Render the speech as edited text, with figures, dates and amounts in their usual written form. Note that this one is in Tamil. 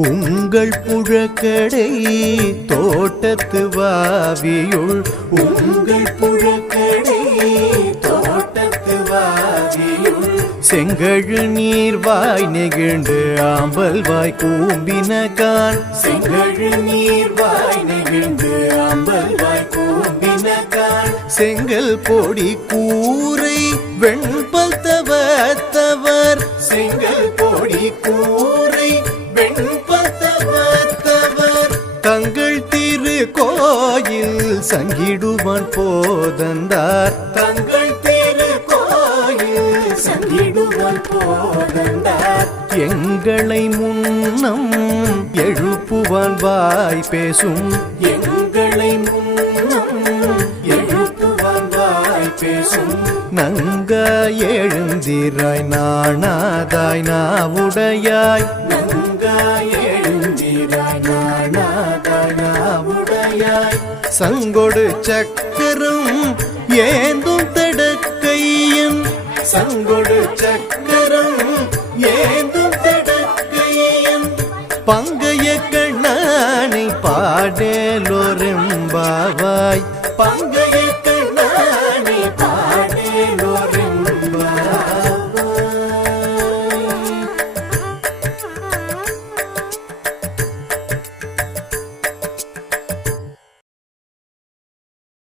உங்கள் புழக்கடை தோட்டத்து வாவியுள் உங்கள் புழக்கடை தோட்டத்து வாவியுள் செங்கழு நீர்வாய் நெகிழ்ந்து ஆம்பல் வாய் கூம்பினகான் செங்கழு நீர்வாய் நெகிழ்ந்து ஆம்பல் வாய் கூம்பினகான் செங்கல் பொடி கூரை வெண்பல் தவத்தவர் செங்கல் பொடி கூரை வெண்பல் தவத்தவர் தங்கள் திரு கோயில் சங்கிடுவான் போதந்தார் தங்கள் திரு கோயில் சங்கிடுவான் போதந்தார் எங்களை முன்னம் எழுப்புவான் வாய் பேசும் எங்களை முன்னம் எழுப்புவான் வாய் பேசும் நங்காய் எழுந்திராய் நாணாதாய் நாவுடையாய் நங்காய் எழுந்திராய் நாணாதாய் நாவுடையாய் சங்கொடு சக்கரம் ஏந்தும் தடக்கையன் சங்கொடு சக்கரம் ஏந்தும் தடக்கையன் பங்கைய கண்ணானை பாடலோரெம்பாவாய்